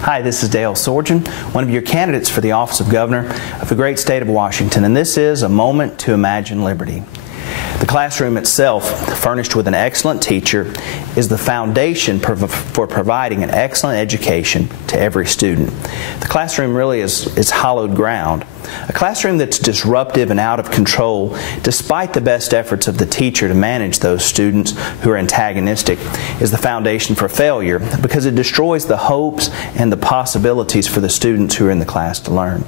Hi, this is Dale Sorgen, one of your candidates for the office of Governor of the great state of Washington, and this is A Moment to Imagine Liberty. The classroom itself, furnished with an excellent teacher, is the foundation for providing an excellent education to every student. The classroom really is hallowed ground. A classroom that's disruptive and out of control, despite the best efforts of the teacher to manage those students who are antagonistic, is the foundation for failure because it destroys the hopes and the possibilities for the students who are in the class to learn.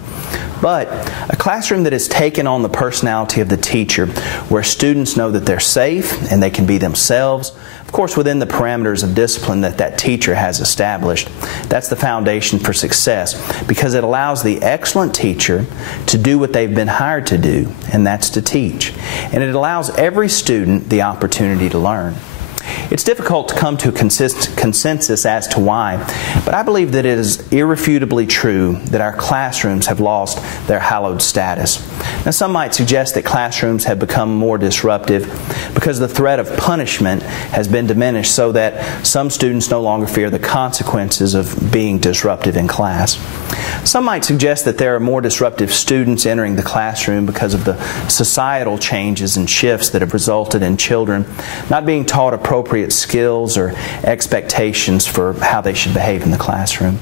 But a classroom that has taken on the personality of the teacher, where students know that they're safe and they can be themselves, of course within the parameters of discipline that teacher has established, that's the foundation for success because it allows the excellent teacher to do what they've been hired to do, and that's to teach. And it allows every student the opportunity to learn. It's difficult to come to a consensus as to why, but I believe that it is irrefutably true that our classrooms have lost their hallowed status. Now, some might suggest that classrooms have become more disruptive because the threat of punishment has been diminished so that some students no longer fear the consequences of being disruptive in class. Some might suggest that there are more disruptive students entering the classroom because of the societal changes and shifts that have resulted in children not being taught appropriate skills or expectations for how they should behave in the classroom.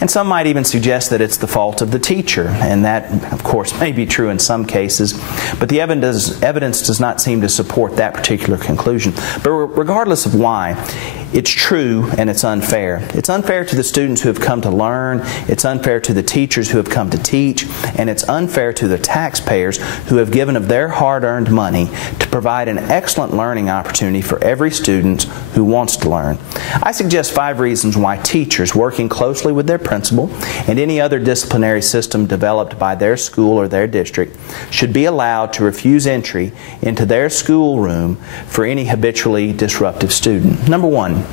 And some might even suggest that it's the fault of the teacher, and that, of course, may be true in some cases, but the evidence does not seem to support that particular conclusion. But regardless of why, it's true and it's unfair. It's unfair to the students who have come to learn, it's unfair to the teachers who have come to teach, and it's unfair to the taxpayers who have given of their hard-earned money to provide an excellent learning opportunity for every student who wants to learn. I suggest 5 reasons why teachers, working closely with their principal and any other disciplinary system developed by their school or their district, should be allowed to refuse entry into their schoolroom for any habitually disruptive student. Number 1.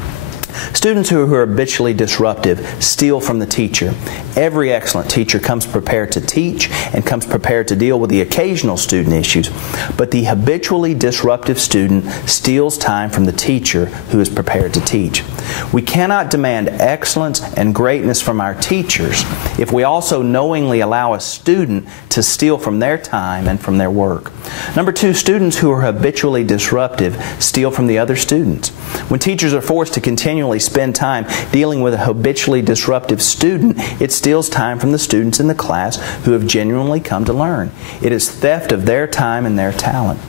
Students who are habitually disruptive steal from the teacher. Every excellent teacher comes prepared to teach and comes prepared to deal with the occasional student issues, but the habitually disruptive student steals time from the teacher who is prepared to teach. We cannot demand excellence and greatness from our teachers if we also knowingly allow a student to steal from their time and from their work. Number 2, students who are habitually disruptive steal from the other students. When teachers are forced to continually spend time dealing with a habitually disruptive student, it steals time from the students in the class who have genuinely come to learn. It is theft of their time and their talent.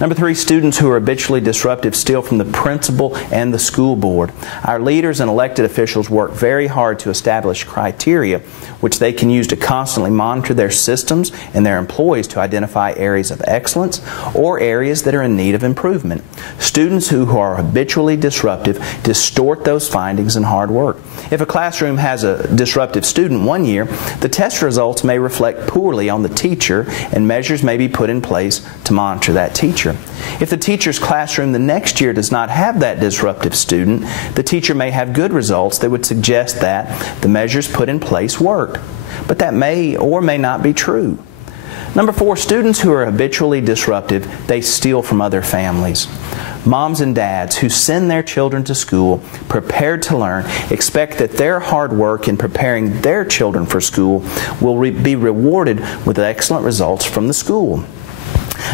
Number 3, students who are habitually disruptive steal from the principal and the school board. Our leaders and elected officials work very hard to establish criteria which they can use to constantly monitor their systems and their employees to identify areas of excellence or areas that are in need of improvement. Students who are habitually disruptive distort those findings and hard work. If a classroom has a disruptive student one year, the test results may reflect poorly on the teacher and measures may be put in place to monitor that teacher. If the teacher's classroom the next year does not have that disruptive student, the teacher may have good results that would suggest that the measures put in place worked. But that may or may not be true. Number 4, students who are habitually disruptive, they steal from other families. Moms and dads who send their children to school prepared to learn expect that their hard work in preparing their children for school will be rewarded with excellent results from the school.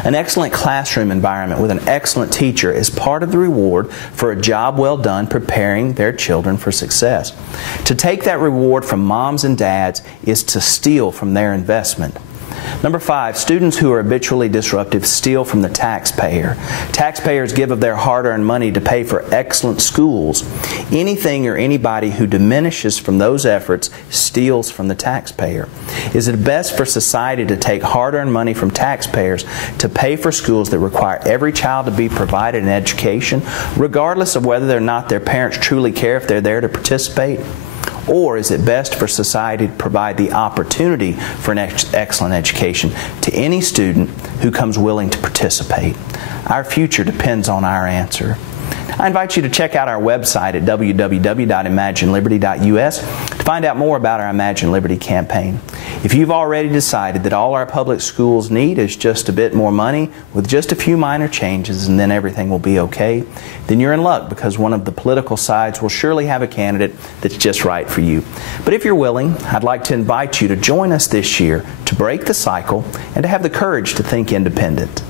An excellent classroom environment with an excellent teacher is part of the reward for a job well done preparing their children for success. To take that reward from moms and dads is to steal from their investment. Number 5, students who are habitually disruptive steal from the taxpayer. Taxpayers give of their hard-earned money to pay for excellent schools. Anything or anybody who diminishes from those efforts steals from the taxpayer. Is it best for society to take hard-earned money from taxpayers to pay for schools that require every child to be provided an education, regardless of whether or not their parents truly care if they're there to participate? Or is it best for society to provide the opportunity for an excellent education to any student who comes willing to participate? Our future depends on our answer. I invite you to check out our website at www.imagineliberty.us to find out more about our Imagine Liberty campaign. If you've already decided that all our public schools need is just a bit more money with just a few minor changes and then everything will be okay, then you're in luck, because one of the political sides will surely have a candidate that's just right for you. But if you're willing, I'd like to invite you to join us this year to break the cycle and to have the courage to think independent.